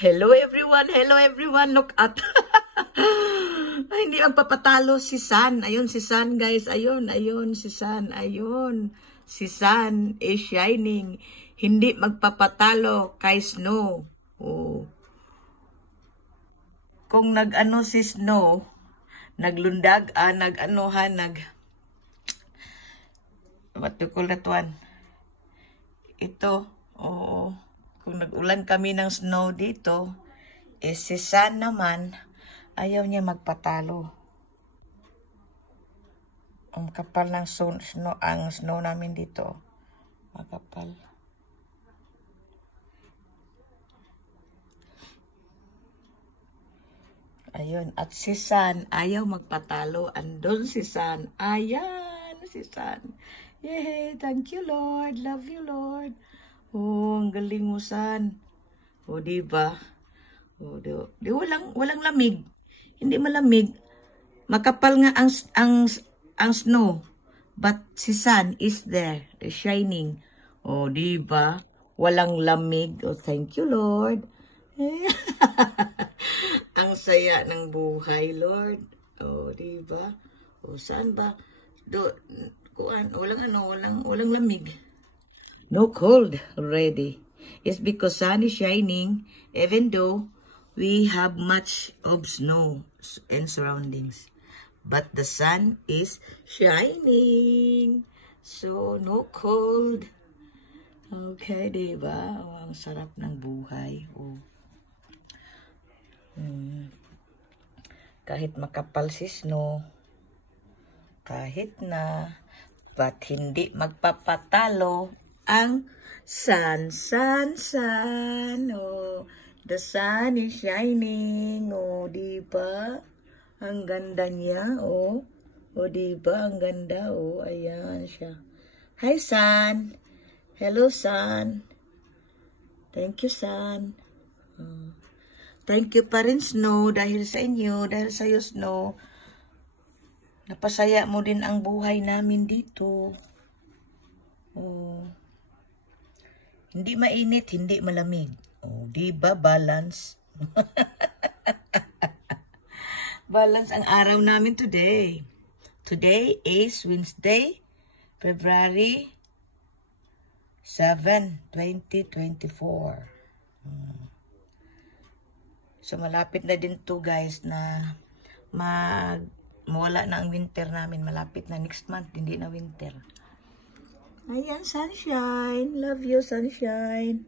Hello everyone, look at. Ay, hindi magpapatalo si Sun. Ayun si Sun, guys. Ayun si Sun. Ayun. Si Sun is shining. Hindi magpapatalo kay Snow. Oh. Kung nag-ano si Snow, naglundag, what do you call that one? Ito, oo. Kung nag-ulan kami ng snow dito, si Sun naman, ayaw niya magpatalo. Ang kapal ng snow, ang snow namin dito. Makapal. Ayun, at si Sun, ayaw magpatalo. Andun si Sun. Ayan, si Sun. Yay, thank you Lord. Love you Lord. Oh, ang galing mo, Sun. Oh, diba? Oh, di walang lamig. Hindi malamig. Makapal nga ang snow. But si Sun is there, shining. Oh, diba? Walang lamig. Oh, thank you, Lord. Ang saya ng buhay, Lord. Oh, diba? Oh, saan ba? Walang lamig. No cold already. It's because sun is shining, even though we have much of snow and surroundings. But the sun is shining. So, no cold. Okay, diba? Oh, ang sarap ng buhay. Oh. Kahit makapal si snow, kahit na, but hindi magpapatalo ang sun. Oh, the sun is shining. Oh, diba? Ang ganda niya. Oh, diba? Ang ganda. Oh, ayan siya. Hi, Sun. Hello, Sun. Thank you, Sun. Thank you pa rin, Snow, dahil sa inyo, dahil sa'yo, Snow. Napasaya mo din ang buhay namin dito. Oh. Hindi mainit, hindi malamig. Oh, diba balance? Balance ang araw namin today. Today is Wednesday, February 7, 2024. So, malapit na din to guys na mawala na ang winter namin. Malapit na next month, hindi na winter. Ayan, sunshine. Love you, sunshine.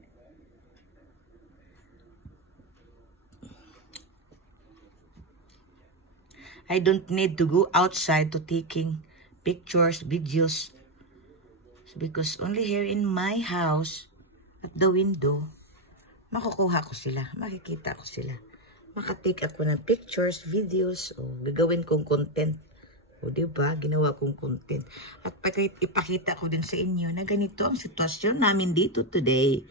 I don't need to go outside to taking pictures, videos. Because only here in my house, at the window, makukuha ko sila. Makikita ko sila. Makatake ako ng pictures, videos, o gagawin kong content. O diba, ginawa kong content. At ipakita ko din sa inyo na ganito ang sitwasyon namin dito today.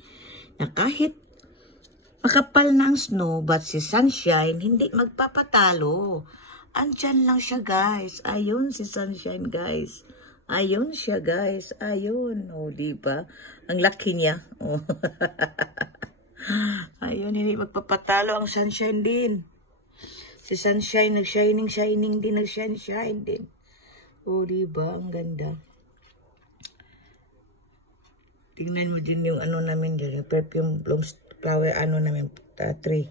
Na kahit makapal na ang snow, but si sunshine, hindi magpapatalo. Andyan lang siya, guys. Ayun si sunshine, guys. Ayun siya, guys. Ayun. O diba? Ang laki niya. O. Ayun, hindi magpapatalo ang sunshine din. Si sunshine, nag-shining din, nag-shine din. O, diba? Ang ganda. Tingnan mo din yung ano namin dyan, yung perfume blooms, flower, ano namin, tree.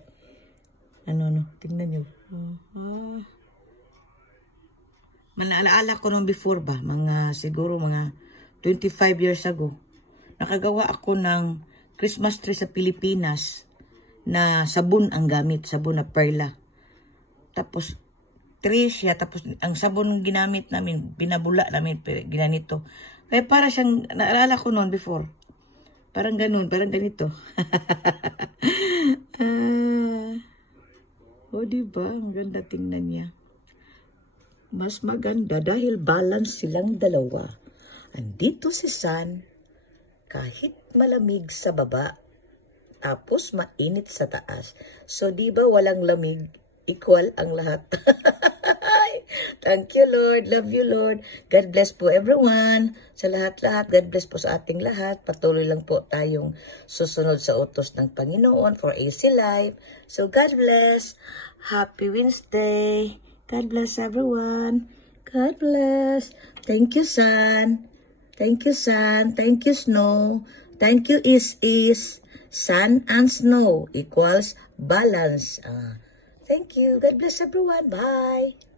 Tingnan nyo. Malaala ko nung before ba, siguro mga 25 years ago. Nakagawa ako ng Christmas tree sa Pilipinas na sabon ang gamit, sabon na perla. Tapos, tree siya. Tapos, ang sabon ginamit namin, binabula namin, ginanito. Kaya para siyang, naalala ko noon before. Parang ganun, parang ganito. O, diba? Ang ganda tingnan niya. Mas maganda dahil balance silang dalawa. Andito si Sun, kahit malamig sa baba, tapos mainit sa taas. So, diba walang lamig? Equal ang lahat. Thank you, Lord. Love you, Lord. God bless po everyone. Sa lahat-lahat, God bless po sa ating lahat. Patuloy lang po tayong susunod sa utos ng Panginoon for AC Life. So, God bless. Happy Wednesday. God bless everyone. God bless. Thank you, Sun. Thank you, Sun. Thank you, Snow. Thank you, Is. Sun and snow equals balance. Thank you. God bless everyone. Bye.